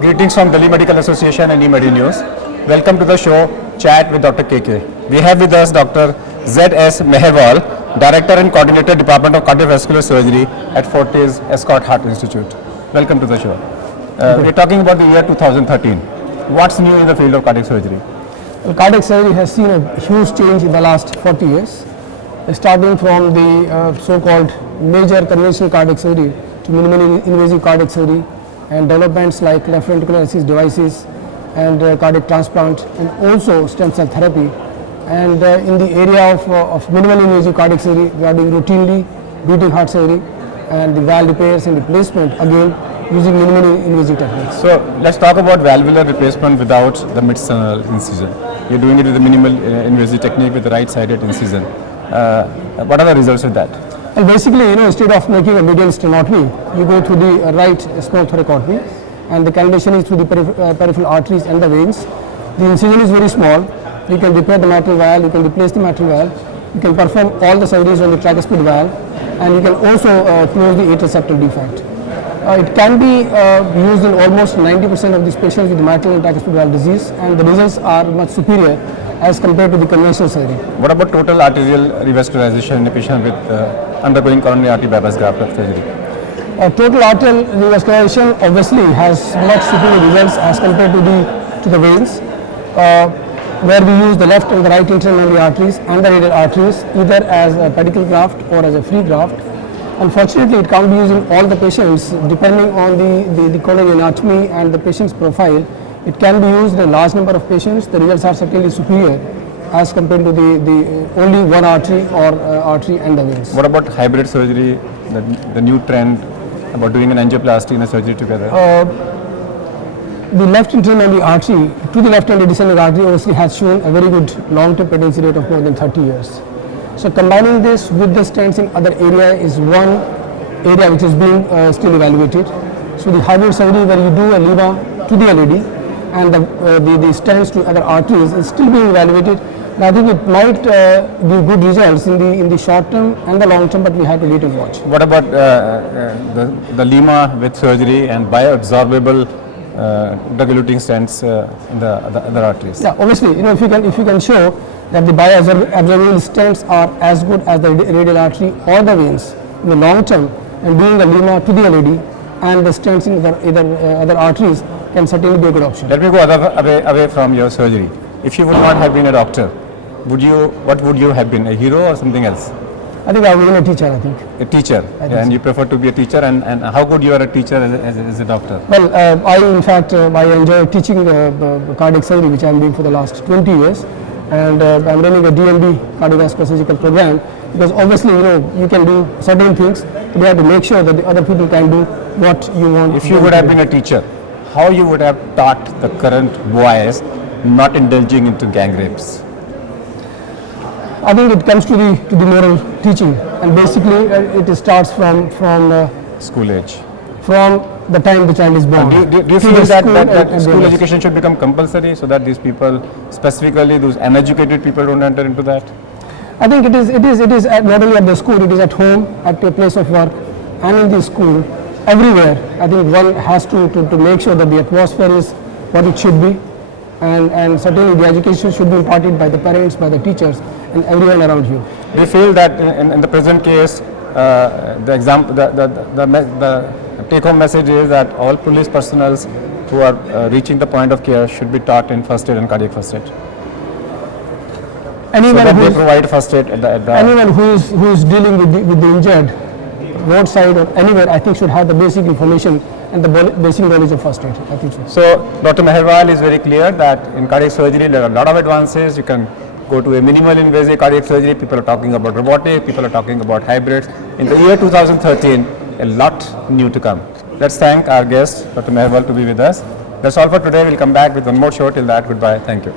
Greetings from Delhi Medical Association and eMedi News. Welcome to the show Chat with Dr. KK. We have with us Dr. Z.S. Meharwal, Director and Coordinator Department of Cardiovascular Surgery at Fortis Escort Heart Institute. Welcome to the show. We are talking about the year 2013. What's new in the field of cardiac surgery? Well, cardiac surgery has seen a huge change in the last 40 years, starting from the so-called major conventional cardiac surgery to minimally invasive cardiac surgery and developments like left ventricular assist devices and cardiac transplant and also stem cell therapy. And in the area of minimally invasive cardiac surgery, we are doing routinely beating heart surgery and the valve repairs and replacement again using minimally invasive techniques. So let's talk about valvular replacement without the mid-sternal incision. You're doing it with the minimal invasive technique with the right-sided incision. What are the results of that? Well, basically, instead of making a medial sternotomy, you go through the right small thoracotomy, and the cannulation is through the peripheral arteries and the veins. The incision is very small. You can repair the mitral valve, you can replace the mitral valve, you can perform all the surgeries on the tricuspid valve, and you can also close the atrial septal defect. It can be used in almost 90% of these patients with mitral and tricuspid valve disease, and the results are much superior as compared to the conventional surgery. What about total arterial revascularization in a patient with undergoing coronary artery bypass graft surgery? Total arterial revascularization obviously has much superior results as compared to the veins, where we use the left and the right internal arteries and the radial arteries either as a pedicle graft or as a free graft. Unfortunately, it can't be used in all the patients depending on the coronary anatomy and the patient's profile. It can be used in a large number of patients. The results are certainly superior as compared to the only one artery or artery and the veins. What about hybrid surgery, the new trend about doing an angioplasty and a surgery together? The left internal artery to the left descending artery obviously has shown a very good long-term patency rate of more than 30 years. So combining this with the stents in other area is one area which is being still evaluated. So the hybrid surgery where you do a lever to the LAD and the stents to other arteries is still being evaluated. And I think it might give good results in the short term and the long term, but we have to wait and watch. What about the lima with surgery and bioabsorbable drug-eluting stents in the other arteries? Yeah, obviously, if you can show that the bioabsorbable stents are as good as the radial artery or the veins in the long term, and doing the lima to the LAD and the stents in other arteries can certainly be a good option. Let me go away from your surgery. If you would not have been a doctor, what would you have been, a hero or something else? I think I would have been a teacher, I think. A teacher, and you prefer to be a teacher, and how good you are a teacher as a doctor? Well, I enjoy teaching cardiac surgery, which I am doing for the last 20 years, and I am running a DMD cardiovascular surgical program, because obviously, you can do certain things, but you have to make sure that the other people can do what you want. If you would have been a teacher, how you would have taught the current boys not indulging into gang rapes? I think it comes to the moral teaching, and basically it starts from School age. From the time the child is born. Do you feel that school education should become compulsory so that these people, specifically those uneducated people, don't enter into that? I think it is not only at the school, it is at home, at your place of work, and in the school, everywhere. I think one has to make sure that the atmosphere is what it should be, and certainly the education should be imparted by the parents, by the teachers, and everyone around you. Do you feel that in the present case, the take-home message is that all police personnel who are reaching the point of care should be taught in first aid and cardiac first aid? Anyone they provide first aid at the anyone who is dealing with the injured, roadside or anywhere, I think should have the basic information and the basic knowledge of first aid. I think so. So Dr. Meharwal is very clear that in cardiac surgery there are a lot of advances. You can go to a minimal invasive cardiac surgery. People are talking about robotic. People are talking about hybrids. In the year 2013, a lot new to come. Let's thank our guest, Dr. Meharwal, to be with us. That's all for today. We'll come back with one more show. Till that, goodbye. Thank you.